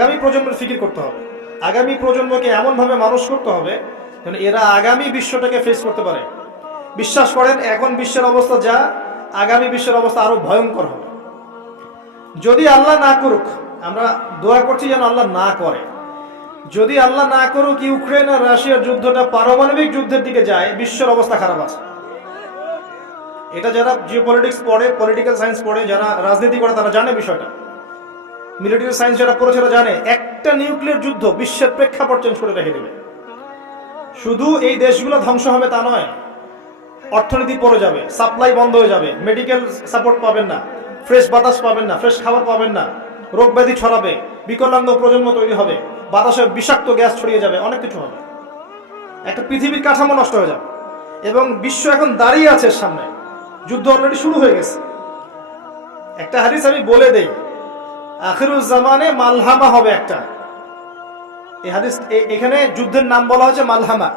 আগামী প্রজন্মের ফিকির করতে হবে, আগামী প্রজন্মকে এমনভাবে মানুষ করতে হবে যেন এরা আগামী বিশ্বটাকে ফেস করতে পারে। বিশ্বাস করেন এখন বিশ্বের অবস্থা যা, আগামী বিশ্বের অবস্থা আরো ভয়ঙ্কর হবে। যদি আল্লাহ না করুক, আমরা দোয়া করছি যেন আল্লাহ না করে, যদি আল্লাহ না করুক ইউক্রেন আর রাশিয়ার যুদ্ধটা পারমাণবিক যুদ্ধের দিকে যায়, বিশ্বের অবস্থা খারাপ আছে। এটা যারা জিওপলিটিক্স পড়ে, পলিটিক্যাল সায়েন্স পড়ে, যারা রাজনীতি করে তারা জানে বিষয়টা। মিলিটারি সায়েন্স যারা পড়েছে তারা জানে একটা নিউক্লিয়ার যুদ্ধ বিশ্বের প্রেক্ষাপট চেঞ্জ করে রেখে দেবে। শুধু এই দেশগুলো ধ্বংস হবে তা নয়, অর্থনীতি পড়ে যাবে, সাপ্লাই বন্ধ হয়ে যাবে, মেডিকেল সাপোর্ট পাবেন না, ফ্রেশ বাতাস পাবেন না, ফ্রেশ খাবার পাবেন না, রোগ ব্যাধি ছড়াবে, বিকলাঙ্গ প্রজন্ম তৈরি হবে, বাতাসে বিষাক্ত গ্যাস ছড়িয়ে যাবে, অনেক কিছু হবে। একটা পৃথিবীর কাঠামো নষ্ট হয়ে যাবে এবং বিশ্ব এখন দাঁড়িয়ে আছে সামনে, যুদ্ধ অলরেডি শুরু হয়ে গেছে। একটা হাদিস আমি বলে দেই, আখিরুজ জামানে মালহামা হবে একটা। এই হাদিস এখানে যুদ্ধের নাম বলা হয়েছে মালহামা।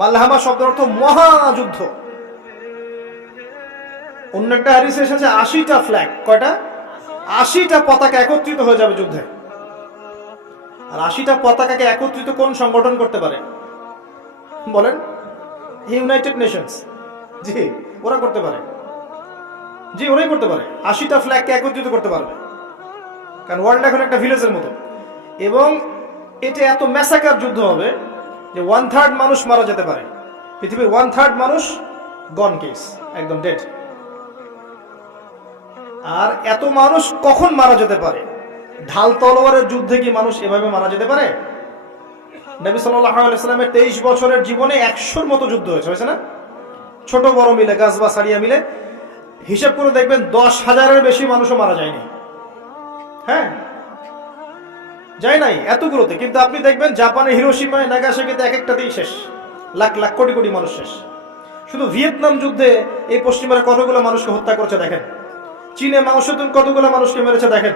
মালহামা শব্দের অর্থ মহাযুদ্ধ। অন্য একটা হাদিসে এসেছে 80টা ফ্ল্যাগ, কয়টা? 80টা পতাকা একত্রিত হয়ে যাবে যুদ্ধে। আর 80টা পতাকাকে একত্রিত কোন সংগঠন করতে পারে বলেন? United Nations. জি, ওরা করতে পারে, জি ওরাই করতে পারে। 80টা ফ্ল্যাগকে একত্রিত করতে পারবে, কারণ ওয়ার্ল্ড এখন একটা ভিলেজের মতো। এবং এটা এত ম্যাসাকার যুদ্ধ হবে যে 1/3 মানুষ মারা যেতে পারে। পৃথিবীর 1/3 মানুষ গন কেস, একদম ডেড। আর এত মানুষ কখন মারা যেতে পারে? ঢাল তলোয়ারের যুদ্ধে কি মানুষ এভাবে মারা যেতে পারে? নবী সাল্লাল্লাহু আলাইহি সাল্লামের 23 বছরের জীবনে 100-র মতো যুদ্ধ হয়েছে না? ছোট বড় মিলে, গাজবা সারিয়া মিলে হিসাব করে দেখবেন 10,000-এর বেশি মানুষও মারা যায়নি। হ্যাঁ, যায় নাই এতগুলোতে। কিন্তু আপনি দেখবেন জাপানের হিরোশিমায়, নাগাসাকিতে এক একটাতেই শেষ, লাখ লাখ কোটি কোটি মানুষ শেষ। শুধু ভিয়েতনাম যুদ্ধে এই পশ্চিমারা কতগুলো মানুষকে হত্যা করেছে দেখেন, চীনে মাও সেতুং কতগুলো মানুষকে মেরেছে দেখেন,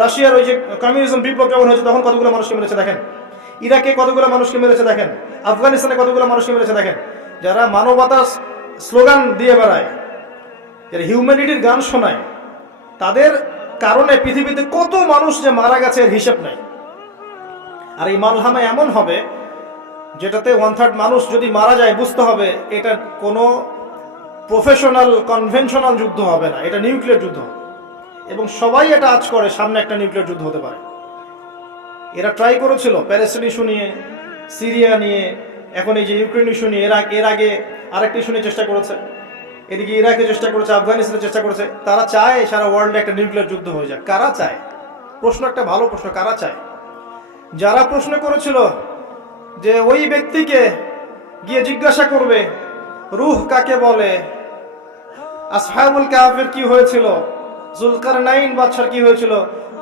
রাশিয়ার ওই যে কমিউনিজম বিপ্লব যখন হয়েছে তখন কতগুলো মানুষকে মেরেছে দেখেন, ইরাকে কতগুলো মানুষকে মেরেছে দেখেন, আফগানিস্তানে কতগুলো মানুষকে মেরেছে দেখেন। যারা মানবতার স্লোগান দিয়ে বেড়ায়, যারা হিউম্যানিটির গান শোনায়, তাদের কারণে পৃথিবীতে কত মানুষ যে মারা গেছে এর হিসেব নাই। আর এই মালহামা এমন হবে যেটাতে 1/3 মানুষ যদি মারা যায়, বুঝতে হবে এটা কোনো প্রফেশনাল কনভেনশনাল যুদ্ধ হবে না, এটা নিউক্লিয়ার যুদ্ধ। এবং সবাই এটা আজ করে সামনে একটা নিউক্লিয়ার যুদ্ধ হতে পারে। এরা ট্রাই করেছিল প্যালেস্টাইন ইস্যু নিয়ে, সিরিয়া নিয়ে, এখন এই যে ইউক্রেন ইস্যু নিয়ে, এর আগে আরেকটি ইস্যু নিয়ে চেষ্টা করেছে, এদিকে ইরাকে চেষ্টা করেছে, আফগানিস্তানে চেষ্টা করেছে। তারা চায় সারা ওয়ার্ল্ডে একটা নিউক্লিয়ার যুদ্ধ হয়ে যাক। কারা চায়? প্রশ্ন একটা ভালো প্রশ্ন, কারা চায়? যারা প্রশ্ন করেছিল যে ওই ব্যক্তিকে গিয়ে জিজ্ঞাসা করবে রূহ কাকে বলে, আসহাবুল কাহফের কি হয়েছিল, জুলকারনাইন বাদশার কি হয়েছিল,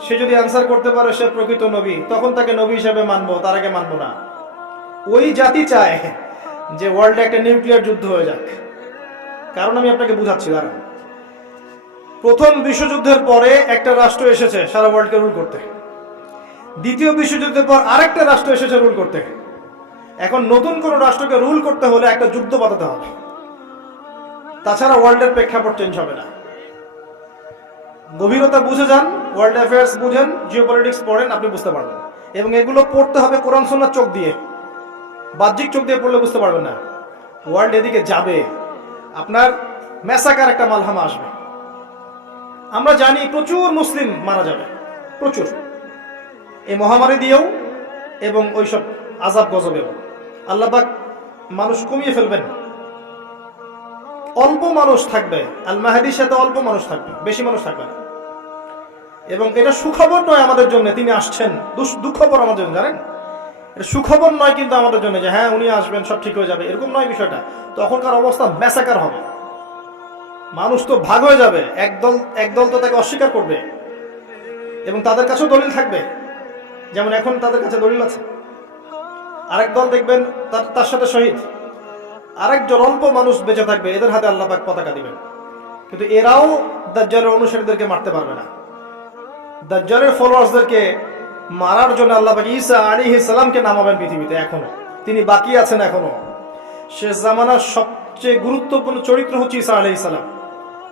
সে যদি অ্যান্সার করতে পারে সে প্রকৃত নবী, তখন তাকে নবী হিসেবে মানবো, তার আগে মানবো না। ওই জাতি চায় যে ওয়ার্ল্ডে একটা নিউক্লিয়ার যুদ্ধ হয়ে যাক। কারণ আমি আপনাকে বুঝাচ্ছি, দাঁড়ান। প্রথম বিশ্বযুদ্ধের পরে একটা রাষ্ট্র এসেছে সারা ওয়ার্ল্ডকে রুল করতে, দ্বিতীয় বিশ্বযুদ্ধের পর আরেকটা রাষ্ট্র এসেছে রুল করতে। এখন নতুন কোন রাষ্ট্রকে রুল করতে হলে একটা যুদ্ধ বাঁধাতে হবে, তাছাড়া ওয়ার্ল্ডের প্রেক্ষাপট চেঞ্জ হবে না। গভীরতা বুঝে যান, ওয়ার্ল্ড অ্যাফেয়ার্স বুঝেন, জিওপলিটিক্স পড়েন, আপনি বুঝতে পারবেন। এবং এগুলো পড়তে হবে কোরআন সুন্নাহর চোখ দিয়ে, বাহ্যিক চোখ দিয়ে পড়লে বুঝতে পারবেন না। ওয়ার্ল্ড এদিকে যাবে, আপনার ম্যাসাকার একটা মালহামা আসবে। আমরা জানি প্রচুর মুসলিম মারা যাবে, প্রচুর, এই মহামারী দিয়েও এবং ওইসব আযাব গজবেও। আল্লাহ পাক মানুষ কমিয়ে ফেলবেন, অল্প মানুষ থাকবে। আল মাহদির সাথে অল্প মানুষ থাকবে, বেশি মানুষ থাকবে না। এবং এটা সুখবর নয় আমাদের জন্য, তিনি আসছেন, দুঃখবর আমাদের জন্য, জানেন? এটা সুখবর নয় কিন্তু আমাদের জন্য যে হ্যাঁ উনি আসবেন সব ঠিক হয়ে যাবে, এরকম নয় বিষয়টা। তখনকার অবস্থা ম্যাসাকার হবে, মানুষ তো ভাগ হয়ে যাবে, একদল তো তাকে অস্বীকার করবে এবং তাদের কাছেও দলিল থাকবে, যেমন এখন তাদের কাছে দলিল আছে। আরেক দল দেখবেন তার সাথে শহীদ, আরেকজন অল্প মানুষ বেঁচে থাকবে, এদের হাতে আল্লাহ পাক পতাকা দিবেন। কিন্তু এরাও দাজ্জালের অনুসারীদেরকে মারতে পারবে না। দাজ্জালের ফলোয়ার্সদেরকে মারার জন্য আল্লাহ পাক ঈসা আলাইহিস সালামকে নামাবেন পৃথিবীতে, এখনো তিনি বাকি আছেন। এখনো শেষ জামানার সবচেয়ে গুরুত্বপূর্ণ চরিত্র হচ্ছে ঈসা আলাইহিস সালাম,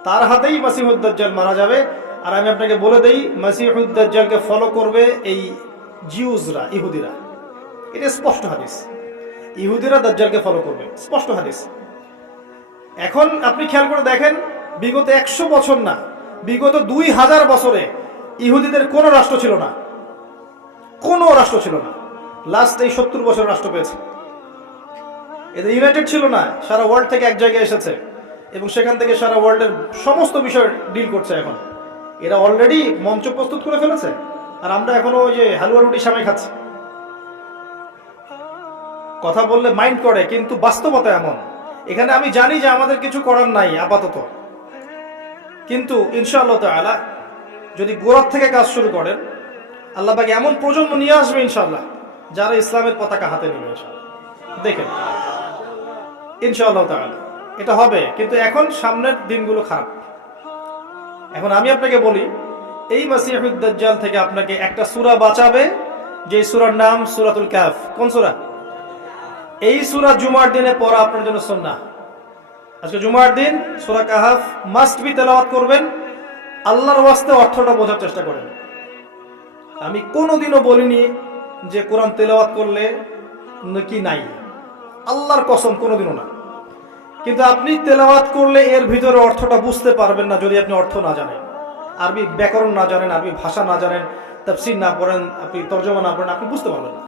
তার হাতেই মাসিহুদ দাজ্জাল মারা যাবে। আর আমি আপনাকে বলে দেই, মাসিহুদ দাজ্জালকে ফলো করবে এই জিউজরা, ইহুদিরা। এটা স্পষ্ট হাদিস, ইহুদিরা দাজ্জালকে ফলো করবে, স্পষ্ট হাদিস। এখন আপনি খেয়াল করে দেখেন, বিগত 100 বছর না, বিগত 2000 বছরে ইহুদিদের কোনো রাষ্ট্র ছিল না, কোনো রাষ্ট্র ছিল না। লাস্ট এই 70 বছর রাষ্ট্র পেয়েছে। এদের ইউনাইটেড ছিল না, সারা ওয়ার্ল্ড থেকে এক জায়গায় এসেছে এবং সেখান থেকে সারা ওয়ার্ল্ডের সমস্ত বিষয় ডিল করছে। এখন এরা অলরেডি মঞ্চ প্রস্তুত করে ফেলেছে, আর আমরা এখনো ওই যে হালুয়া রুটি সামনে খাচ্ছি। কথা বললে মাইন্ড করে, কিন্তু বাস্তবতা এমন। এখানে আমি জানি যে আমাদের কিছু করার নাই আপাতত, কিন্তু ইনশাআল্লাহ তাআলা যদি গোড়ার থেকে কাজ শুরু করেন, আল্লাহ পাক এমন প্রজন্ম নিয়ে আসবে ইনশাআল্লাহ, যারা ইসলামের পতাকা হাতে নেবে। দেখেন ইনশাআল্লাহ তাআলা এটা হবে। কিন্তু এখন সামনের দিনগুলো খারাপ। এখন আমি আপনাকে বলি, এই মাসিহুদ দাজ্জাল থেকে আপনাকে একটা সূরা বাঁচাবে, যে সূরার নাম সূরাতুল কাহফ। কোন সূরা? এই সূরা জুমার দিনে পড়া আপনার জন্য সুন্নাহ। আজকে জুমার দিন সূরা কাহফ মাস্ট বি তেলাওয়াত করবেন। আল্লাহর ওয়াস্তে অর্থটা বোঝার চেষ্টা করেন। আমি কোনোদিনও বলিনি যে কোরআন তেলাওয়াত করলে নাকি নাই, আল্লাহর কসম কোনোদিনও না। কিন্তু আপনি তেলাওয়াত করলে এর ভিতরে অর্থটা বুঝতে পারবেন না যদি আপনি অর্থ না জানেন, আরবি ব্যাকরণ না জানেন, আরবি ভাষা না জানেন, তাফসীর না পড়েন, আপনি তরজমা না পড়েন, আপনি বুঝতে পারবেন না।